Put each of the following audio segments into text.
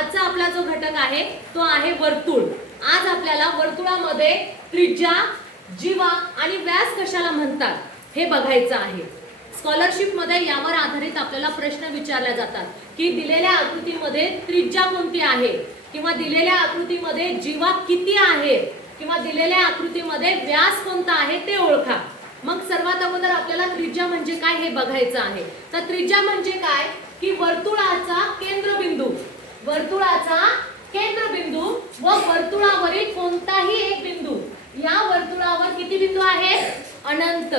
आजचा आपला जो घटक आहे तो आहे वर्तुळ। आज आपल्याला वर्तुळामध्ये त्रिज्या, जीवा आणि व्यास कशाला म्हणतात हे बघायचं आहे। स्कॉलरशिप मध्ये यावर आधारित आपल्याला प्रश्न विचारले जातात की दिलेल्या आकृतीमध्ये त्रिज्या कोणती आहे किंवा दिलेल्या आकृतीमध्ये जीवा किती आहे किंवा दिलेल्या आकृतीमध्ये व्यास कोणता आहे ते ओळखा। मग सर्वात अगोदर आपल्याला त्रिज्या म्हणजे काय हे बघायचं आहे। तर त्रिज्या म्हणजे काय की वर्तुळाचा केंद्रबिंदू, वर्तुळाचा केंद्रबिंदू व वर्तुळावरील कोणताही एक बिंदू। या वर्तुळावर किती बिंदू आहेत? अनंत।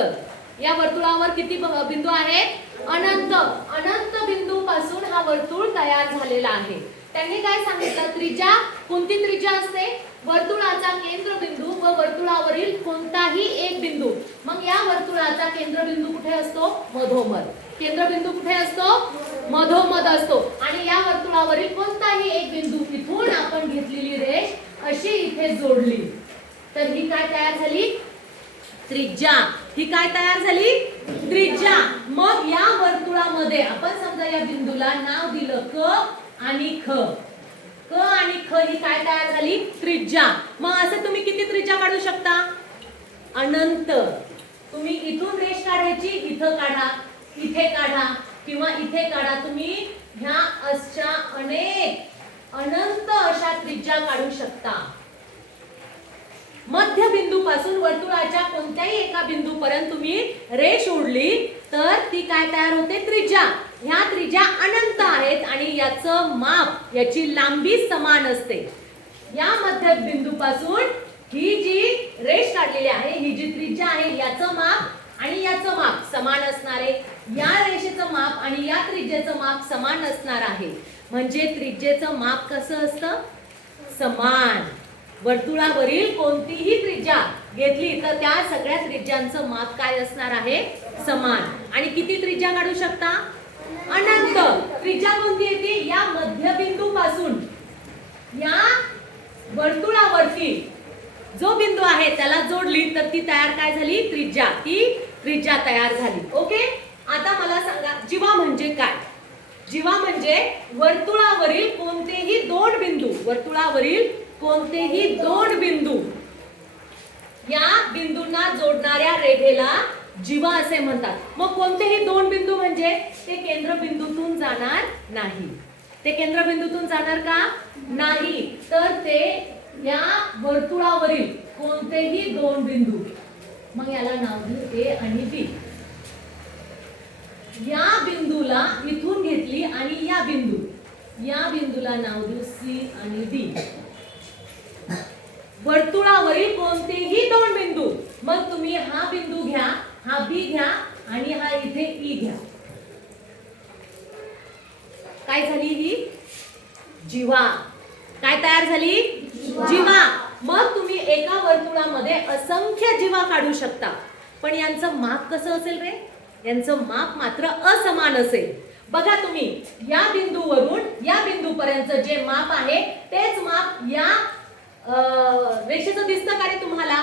या वर्तुळावर किती बिंदू आहेत? अनंत। अनंत बिंदू पासून हा वर्तुळ तयार झालेला आहे। त्यांनी काय सांगितलं? त्रिज्या कोणती त्रिज्या असते? वर्तुळाचा केंद्रबिंदू व वर्तुळावरील कोणताही एक बिंदू। मग या वर्तुळाचा केंद्रबिंदू कुठे असतो? मधोमध। केंद्रबिंदू कुठे असतो? मधोमध असतो। आणि या वर्तुळावरील कोणताही एक बिंदू इथून आपण घेतलेली रेष अशी इथे जोडली तर ही काय तयार झाली? त्रिज्या। ही काय तयार झाली? त्रिज्या। मग या वर्तुळामध्ये आपण समजा या बिंदूला नाव दिलं क आणि ख। क आणि ख ही काय तयार झाली? त्रिज्या। मग असं तुम्ही किती त्रिज्या काढू शकता? अनंत। तुम्ही इथून रेष काढायची, इथं काढा, इथे काढा किंवा इथे काढा। तुम्ही ह्या अशा अनेक अनंत अशा त्रिज्या काढू शकता। मध्यबिंदू पासून वर्तुळाच्या कोणत्याही एका बिंदू पर्यंत तुम्ही रेष ओढली तर ती काय तयार होते? त्रिज्या। ह्या त्रिज्या अनंत आहेत आणि याचं माप, याची लांबी समान असते। या मध्यबिंदू पासून ही जी रेष काढलेली आहे, ही जी त्रिज्या आहे, याचं माप आणि याचं माप समान असणार आहे। या रेषेचं माप आणि या त्रिज्येचं माप समान असणार आहे। म्हणजे त्रिज्येचं माप कसं असतं? समान। वर्तुळावरील कोणतीही त्रिज्या घेतली तर त्या सगळ्या त्रिज्यांचं माप काय असणार आहे? समान। आणि किती त्रिज्या काढू शकता? अनंत। त्रिज्या कोणती येते? या मध्यबिंदू पासून या वर्तुळावरती जो बिंदू आहे त्याला जोडली तर ती तयार काय झाली? त्रिज्या। ती त्रिज्या तयार झाली। ओके, आता मला सांगा जीवा म्हणजे काय? जीवा म्हणजे वर्तुळावरील कोणतेही दोन बिंदू, वर्तुळावरील कोणतेही दोन बिंदू, या बिंदूंना जोडणाऱ्या रेघेला जीवा असे म्हणतात। मग कोणतेही दोन बिंदू म्हणजे ते केंद्रबिंदूतून जाणार नाही। ते केंद्रबिंदूतून जाणार का? नाही। तर ते या वर्तुळावरील कोणतेही दोन बिंदू, मग याला नाव देऊ ए आणि बी। या बिंदूला इथून घेतली आणि या बिंदूला नाव देऊ सी आणि डी। वर्तुळावरील कोणतेही दोन बिंदू, मग तुम्ही हा बिंदू घ्या, हा बी घ्या आणि हा इथे ई घ्या। काय झाली? ही जीवा। काय तयार झाली? जीवा। मग तुम्ही एका वर्तुळामध्ये असंख्य जीवा काढू शकता, पण यांचं माप कसं असेल रे? यांचं माप मात्र असमान असेल। बघा तुम्ही या बिंदूवरून या बिंदूपर्यंत जे माप आहे तेच माप या रेषेचं दिसतं का रे तुम्हाला?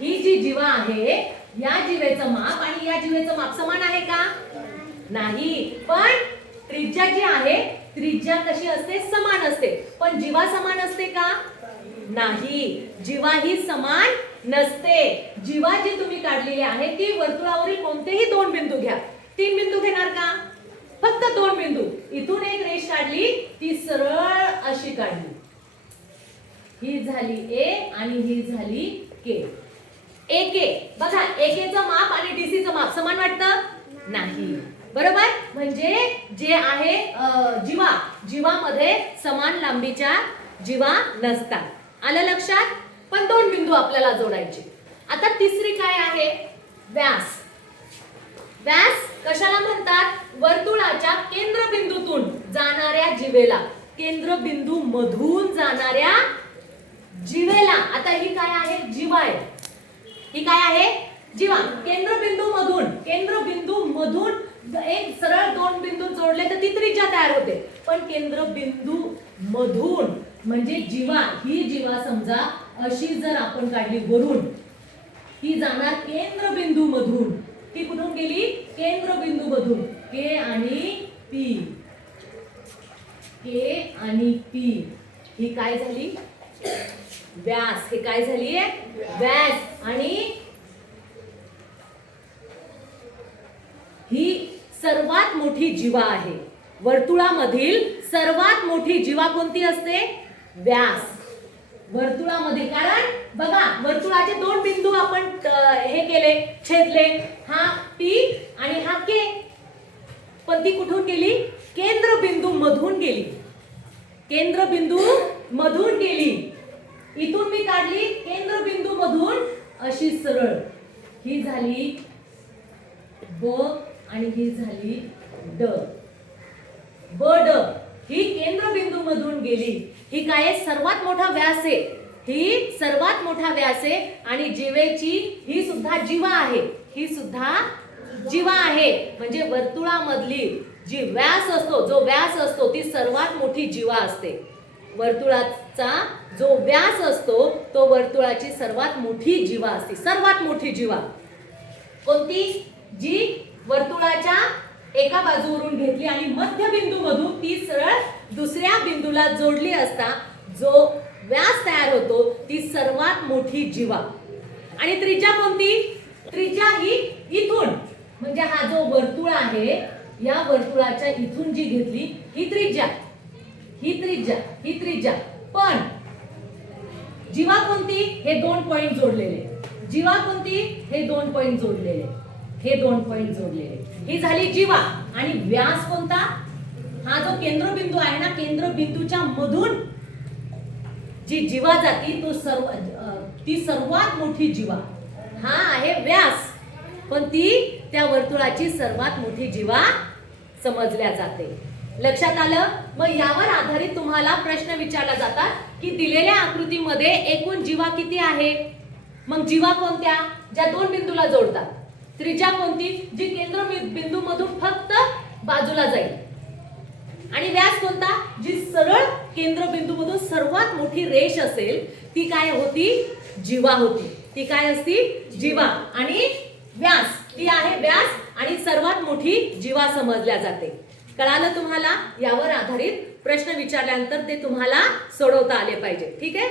ही जी जीवा आहे या जीवेचं माप आणि या जीवेचं माप समान आहे का? नाही। पण त्रिज्या जी आहे, त्रिज्या कशी असते? समान असते। पण जीवा समान असते का? नाही। जीवा ही समान नसते। जीवा जी तुम्ही काढलेली आहे ती वर्तुळावरील कोणतेही दोन बिंदू घ्या। तीन बिंदू घेणार का? फक्त दोन बिंदू। इथून एक रेष काढली, ती सरळ अशी काढली, ही झाली ए आणि ही झाली के। एके बघा, एकेचं माप आणि डीसीचं माप समान वाटतं? नाही। बरोबर? म्हणजे जे आहे जीवा, जीवामध्ये समान लांबीच्या जीवा नसतात। आलं लक्षात? पण दोन बिंदू आपल्याला जोडायचे। आता तिसरी काय आहे? व्यास। व्यास कशाला म्हणतात? वर्तुळाच्या केंद्रबिंदूतून जाणाऱ्या जीवेला, केंद्रबिंदू मधून जाणाऱ्या जीवेला। आता ही काय आहे? जीवा आहे। ही काय आहे? जीवा। केंद्रबिंदू मधून एक सरळ दोन बिंदू जोडले तर ती त्रिज्या तयार होते। पण केंद्रबिंदू मधून म्हणजे जीवा, ही जीवा समजा अशी जर आपण काढली वरून, ही जाणार केंद्रबिंदू मधून। ती कुठून गेली? केंद्रबिंदू मधून, के आणि पी। के आणि पी ही काय झाली व्यास. हे काय झाली व्यास. आणि ही सर्वात मोठी जीवा आहे. वर्तुळामधील सर्वात मोठी जीवा कोणती असते व्यास. वर्तुळामध्ये कारण बघा वर्तुळाचे दोन बिंदू आपण हे केले छेदले. हा पी आणि हा के. पण ती कुठून गेली केंद्रबिंदू मधून गेली. केंद्रबिंदू मधून गेली. इथून मी काढली केंद्रबिंदू मधून अशी सरळ. ही झाली ब आणि ही झाली ड. ब ड ही केंद्रबिंदू मधून गेली. ही काय आहे सर्वात मोठा व्यास आहे. ही सर्वात मोठा व्यास आहे. आणि जीवेची ही सुद्धा जीवा आहे. ही सुद्धा जीवा आहे. म्हणजे वर्तुळामधली जी व्यास असतो जो व्यास असतो ती सर्वात मोठी जीवा असते. वर्तुळाचा जो व्यास असतो तो वर्तुळाची सर्वात मोठी जीवा असते. सर्वात मोठी जीवा कोणती जी वर्तुळाच्या एका बाजूवरून घेतली आणि मध्यबिंदू मधून ती सरळ दुसऱ्या बिंदूला जोडली असता जो व्यास तयार होतो ती सर्वात मोठी जीवा. आणि त्रिज्या कोणती त्रिज्या ही इथून म्हणजे हा जो वर्तुळ आहे या वर्तुळाच्या इथून जी घेतली ही त्रिज्या. ही त्रिज्या ही त्रिज्या. पण जीवा कोणती हे दोन पॉइंट जोडलेले. जीवा कोणती हे दोन पॉइंट जोडलेले. हे दोन पॉइंट जोडलेले. ही झाली जीवा. आणि व्यास कोणता हा जो केंद्रबिंदू आहे ना केंद्रबिंदूच्या मधून जी जीवा जाती तो ती सर्वात मोठी जीवा हा आहे व्यास. पण ती त्या वर्तुळाची सर्वात मोठी जीवा समजल्या जाते. लक्षात आलं. मग यावर आधारित तुम्हाला प्रश्न विचारला जातात की दिलेल्या आकृतीमध्ये एकूण जीवा किती आहे. मग जीवा कोणत्या ज्या दोन बिंदूला जोडतात. त्रिज्या कोणती जी केंद्र बिंदू मधून फक्त बाजूला जाईल. आणि व्यास कोणता जी सरळ केंद्रबिंदू मधून सर्वात मोठी रेष असेल ती काय होती जीवा होती. ती काय असती जीवा. आणि व्यास ती आहे व्यास आणि सर्वात मोठी जीवा समजल्या जाते. कळालं तुम्हाला. यावर आधारित प्रश्न विचारल्यानंतर ते तुम्हाला सोडवता आले पाहिजे. ठीक आहे.